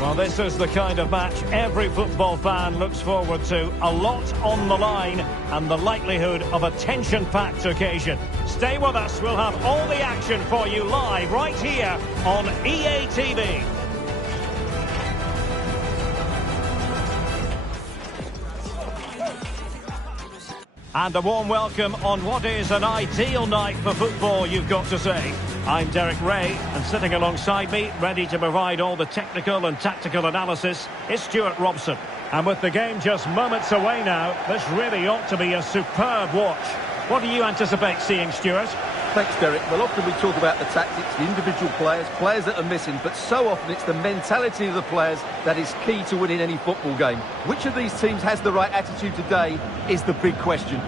Well, this is the kind of match every football fan looks forward to. A lot on the line and the likelihood of a tension-packed occasion. Stay with us. We'll have all the action for you live right here on EA TV. And a warm welcome on what is an ideal night for football, you've got to say. I'm Derek Ray, and sitting alongside me, ready to provide all the technical and tactical analysis, is Stuart Robson. And with the game just moments away now, this really ought to be a superb watch. What do you anticipate seeing, Stuart? Thanks, Derek. Well, often we talk about the tactics, the individual players that are missing, but so often it's the mentality of the players that is key to winning any football game. Which of these teams has the right attitude today is the big question.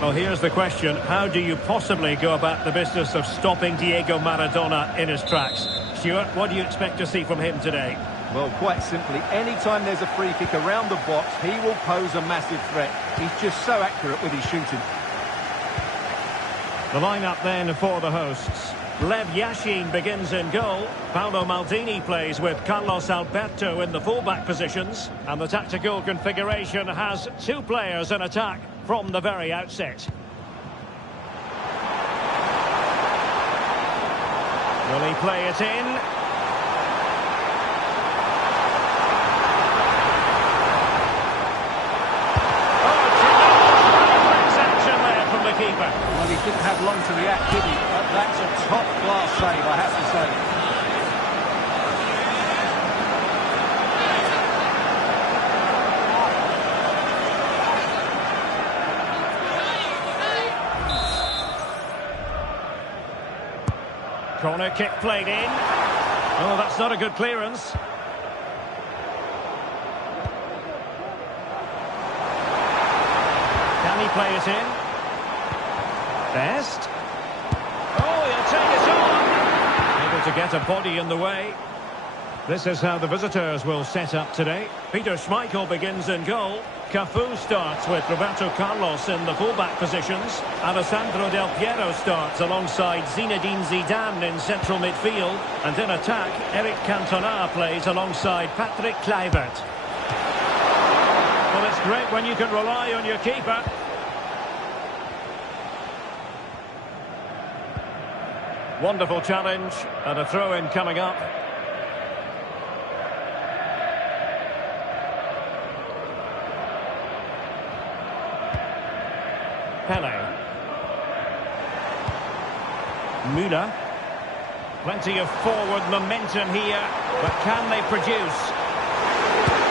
Well, here's the question. How do you possibly go about the business of stopping Diego Maradona in his tracks? Stuart, what do you expect to see from him today? Well, quite simply, anytime there's a free kick around the box, he will pose a massive threat. He's just so accurate with his shooting. The lineup then for the hosts. Lev Yashin begins in goal. Paolo Maldini plays with Carlos Alberto in the fullback positions. And the tactical configuration has two players in attack from the very outset. Will he play it in? Oh, tremendous action there from the keeper. Well, he didn't have long to react, did he? But that's a top-class save, I have to say. Corner kick played in. Oh, that's not a good clearance. Can he play it in? Best. Oh, he'll take it on. Able to get a body in the way. This is how the visitors will set up today. Peter Schmeichel begins in goal. Cafu starts with Roberto Carlos in the fullback positions. Alessandro Del Piero starts alongside Zinedine Zidane in central midfield. And in attack, Eric Cantona plays alongside Patrick Kluivert. Well, it's great when you can rely on your keeper. Wonderful challenge and a throw-in coming up. Pele. Müller. Plenty of forward momentum here, but can they produce?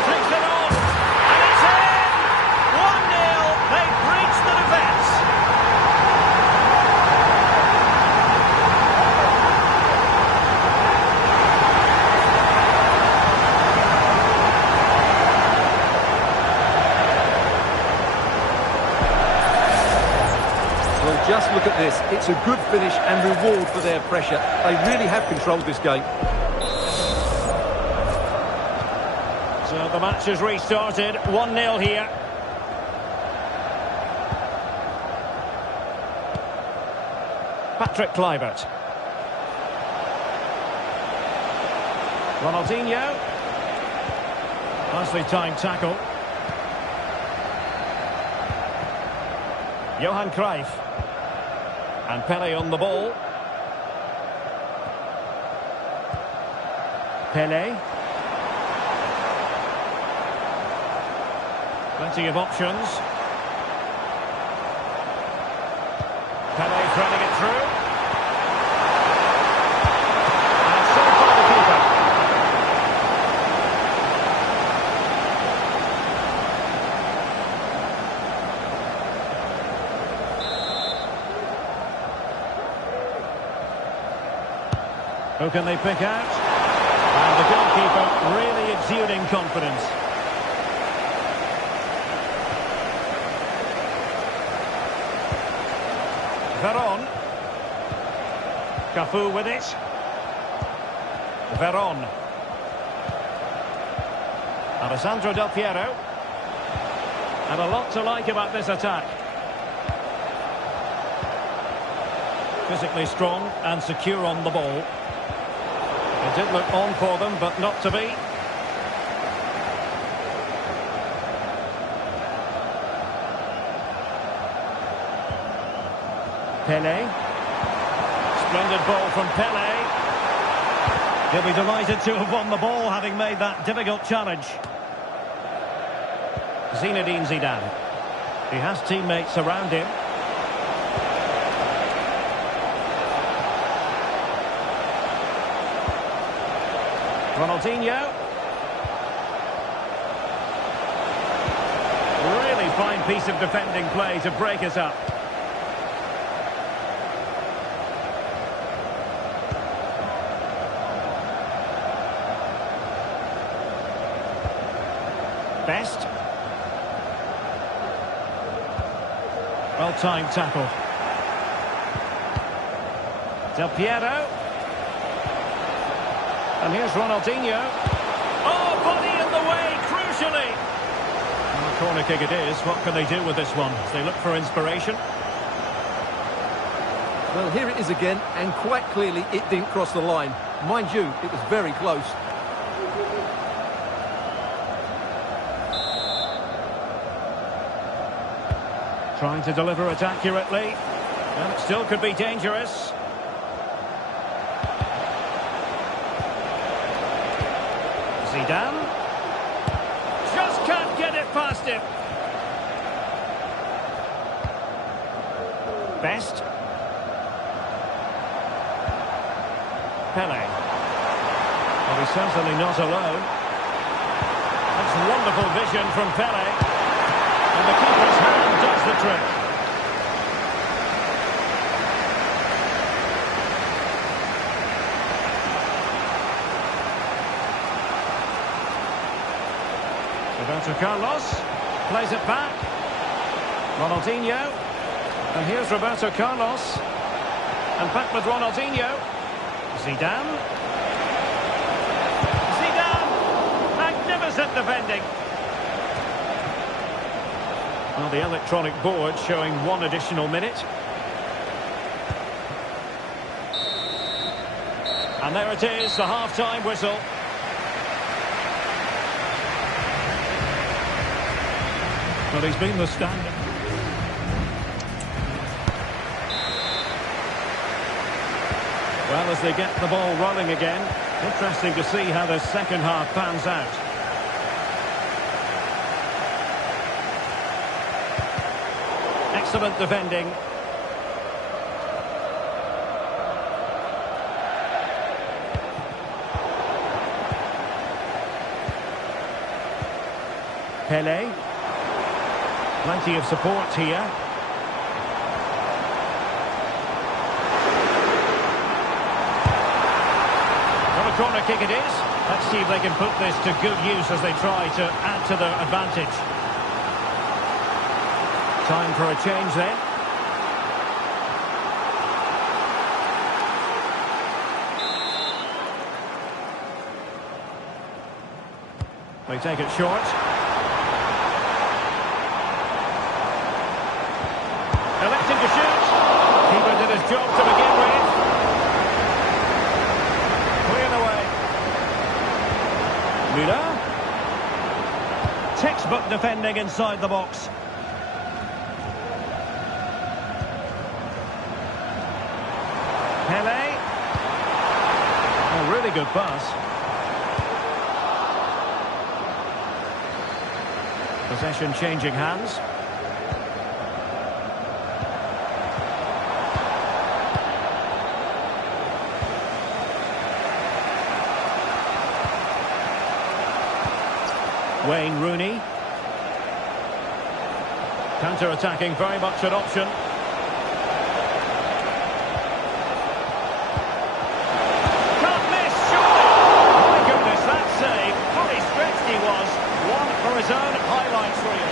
Flicks it on, and it's in! 1-0, they breach the defence. Just look at this. It's a good finish and reward for their pressure. They really have controlled this game. So the match has restarted. 1-0 here. Patrick Kluivert. Ronaldinho. Nicely timed tackle. Johan Cruyff. And Pele on the ball. Pele. Plenty of options. Pele threading it through. And saved by the keeper. Who can they pick out? And the goalkeeper really exuding confidence. Veron. Cafu with it. Veron. Alessandro Del Piero. And a lot to like about this attack. Physically strong and secure on the ball. It did look on for them, but not to be. Pele. Splendid ball from Pele. He'll be delighted to have won the ball, having made that difficult challenge. Zinedine Zidane. He has teammates around him. Ronaldinho. Really fine piece of defending play to break us up. Best. Well-timed tackle. Del Piero. And here's Ronaldinho. Oh, body in the way, crucially. And the corner kick it is. What can they do with this one? As they look for inspiration. Well, here it is again, and quite clearly it didn't cross the line. Mind you, it was very close. Trying to deliver it accurately. And it still could be dangerous. Zidane. Just can't get it past him. Best. Pele. Well, he's certainly not alone. That's wonderful vision from Pele. And the keeper's hand does the trick. Roberto Carlos plays it back. Ronaldinho. And here's Roberto Carlos. And back with Ronaldinho. Zidane. Zidane! Magnificent defending. Well, the electronic board showing 1 additional minute. And there it is, the half-time whistle. Well, he's been the standard. Well, as they get the ball rolling again, interesting to see how the second half pans out. Excellent defending. Pele. Plenty of support here. What a corner kick it is. Let's see if they can put this to good use as they try to add to their advantage. Time for a change then. They take it short. Electing to shoot. Keeper did his job to begin with. Cleared away. Müller. Textbook defending inside the box. Pele. A really good pass. Possession changing hands. Wayne Rooney. Counter-attacking, very much an option. Can't miss, surely! My goodness, that save. Fully stretched he was. One for his own highlights reel.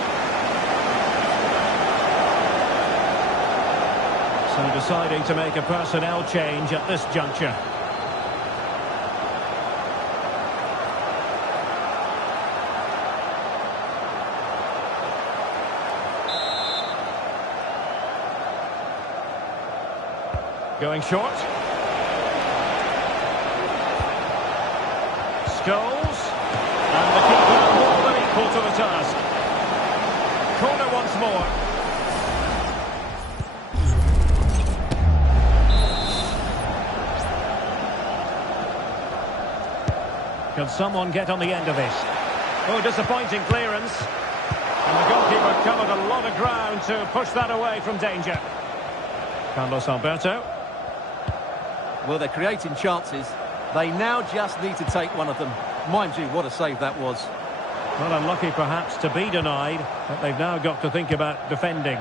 So deciding to make a personnel change at this juncture. Going short. Scholes. And the keeper more than equal to the task. Corner once more. Can someone get on the end of this? Oh, disappointing clearance. And the goalkeeper covered a lot of ground to push that away from danger. Carlos Alberto. Well, they're creating chances. They now just need to take one of them. Mind you, what a save that was. Well, unlucky perhaps to be denied, but they've now got to think about defending.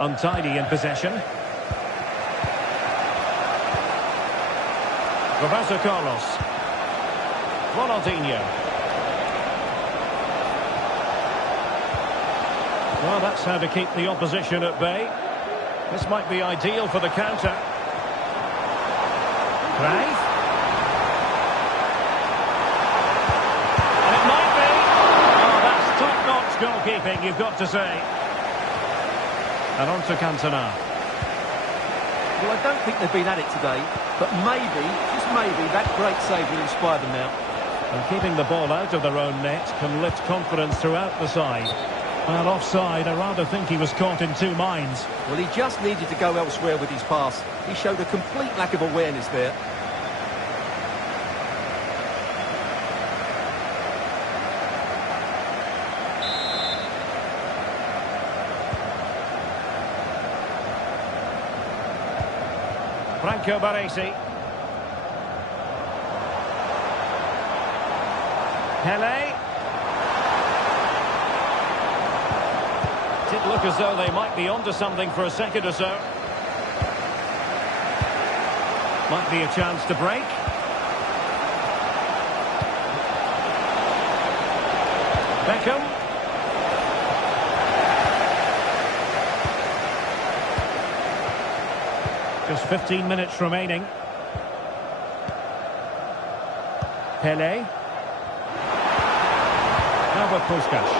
Untidy in possession. Roberto Carlos. Ronaldinho. Well, that's how to keep the opposition at bay. This might be ideal for the counter. Cruyff. And it might be. Oh, that's top-notch goalkeeping, you've got to say. And on to Cantona. Well, I don't think they've been at it today, but maybe, just maybe, that great save will inspire them now. And keeping the ball out of their own net can lift confidence throughout the side. And offside, I rather think he was caught in two minds. Well, he just needed to go elsewhere with his pass. He showed a complete lack of awareness there. Franco Baresi. Pele. Did look as though they might be onto something for a second or so. Might be a chance to break. Beckham. Just 15 minutes remaining. Pele. Now with Puskás.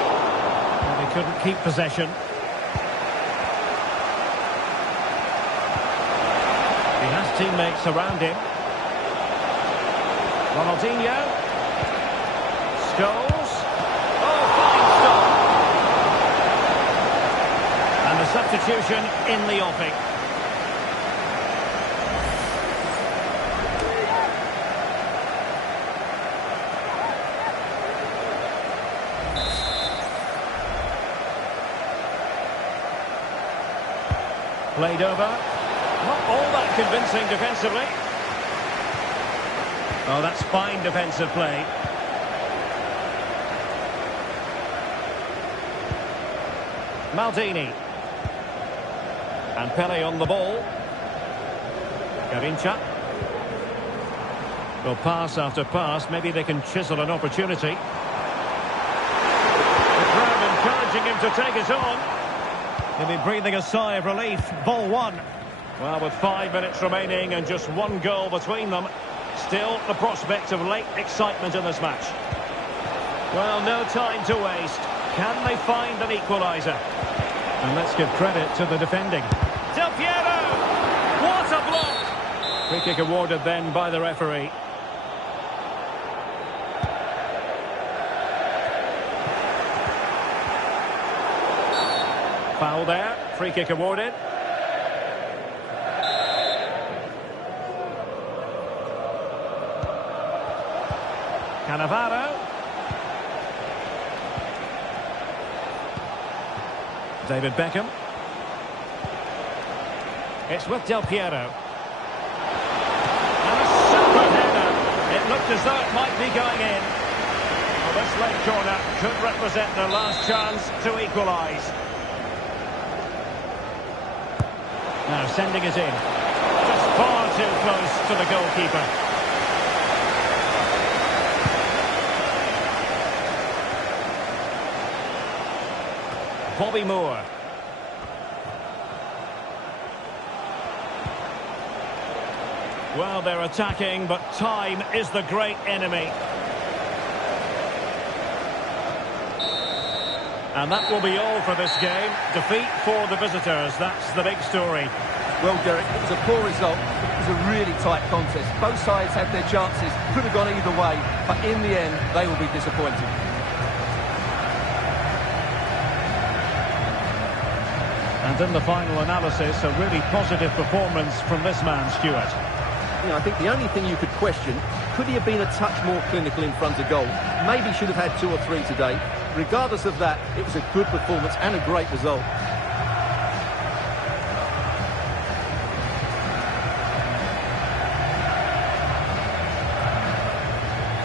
Well, they couldn't keep possession. He has teammates around him. Ronaldinho. Scholes. Oh, fine stop. And the substitution in the offing. Played over. Not all that convincing defensively. Oh, that's fine defensive play. Maldini. And Pele on the ball. Garrincha. Well, pass after pass. Maybe they can chisel an opportunity. The crowd encouraging him to take it on. He'll be breathing a sigh of relief. Ball one. Well, with 5 minutes remaining and just one goal between them, still the prospect of late excitement in this match. Well, no time to waste. Can they find an equaliser? And let's give credit to the defending. Del Piero! What a block! Free kick awarded then by the referee. Foul there. Free kick awarded. Cannavaro. David Beckham. It's with Del Piero. And a super header. It looked as though it might be going in. Well, this late corner could represent their last chance to equalise. Now sending it in. Just far too close to the goalkeeper. Bobby Moore. Well, they're attacking, but time is the great enemy. And that will be all for this game. Defeat for the visitors. That's the big story. Well, Derek, it was a poor result, but it was a really tight contest. Both sides had their chances, could have gone either way, but in the end, they will be disappointed. And in the final analysis, a really positive performance from this man, Stuart. You know, I think the only thing you could question, could he have been a touch more clinical in front of goal? Maybe should have had 2 or 3 today. Regardless of that, it was a good performance and a great result.